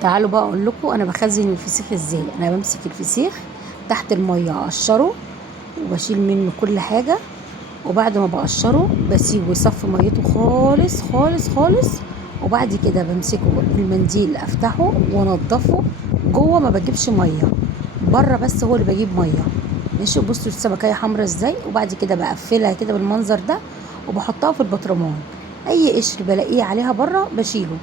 تعالوا بقى اقول لكم انا بخزن الفسيخ ازاي. انا بمسك الفسيخ تحت الميه اقشره وبشيل منه كل حاجه، وبعد ما بقشره بسيبه يصفي ميته خالص خالص خالص، وبعد كده بمسكه بالمنديل افتحه وانضفه. جوه ما بجيبش ميه، بره بس هو اللي بجيب ميه. ماشي، بصوا السمكيه حمرا ازاي. وبعد كده بقفلها كده بالمنظر ده وبحطها في البطرمان. اي قشر بلاقيه عليها بره بشيله.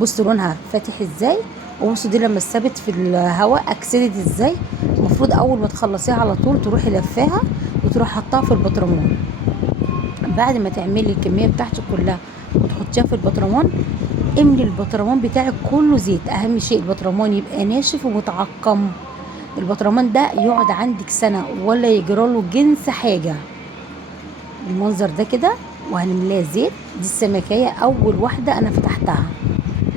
بصوا لونها فاتح ازاي، وبصوا دي لما اتثبت في الهواء اكسدت ازاي. المفروض اول ما تخلصيها على طول تروحي لفاها وتروح حطها في البطرمان. بعد ما تعملي الكميه بتاعتك كلها وتحطيها في البطرمان، املي البطرمان بتاعك كله زيت. اهم شيء البطرمان يبقى ناشف ومتعقم. البطرمان ده يقعد عندك سنه ولا يجراله جنس حاجه بالمنظر ده كده. وهنملاه زيت. دي السمكيه اول واحده انا فتحتها،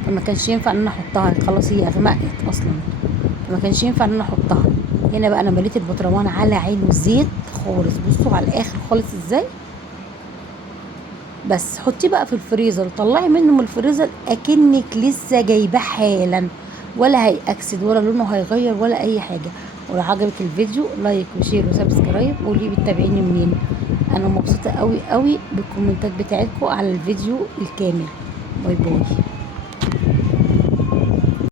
فما كانش ينفع ان انا احطها، خلاص هي اغمقت اصلا، فما كانش ينفع ان انا احطها. هنا بقى انا مليت البطرمان على عينه زيت خالص. بصوا على الاخر خالص ازاي. بس حطيه بقى في الفريزر، طلعي منه من الفريزر اكنك لسه جايباه حالا، ولا هيأكسد ولا لونه هيغير ولا اي حاجه. ولو عجبك الفيديو لايك وشير وسبسكرايب، وقولي بتتابعيني منين. انا مبسوطه قوي قوي بالكومنتات بتاعتكم على الفيديو الكامل. باي باي.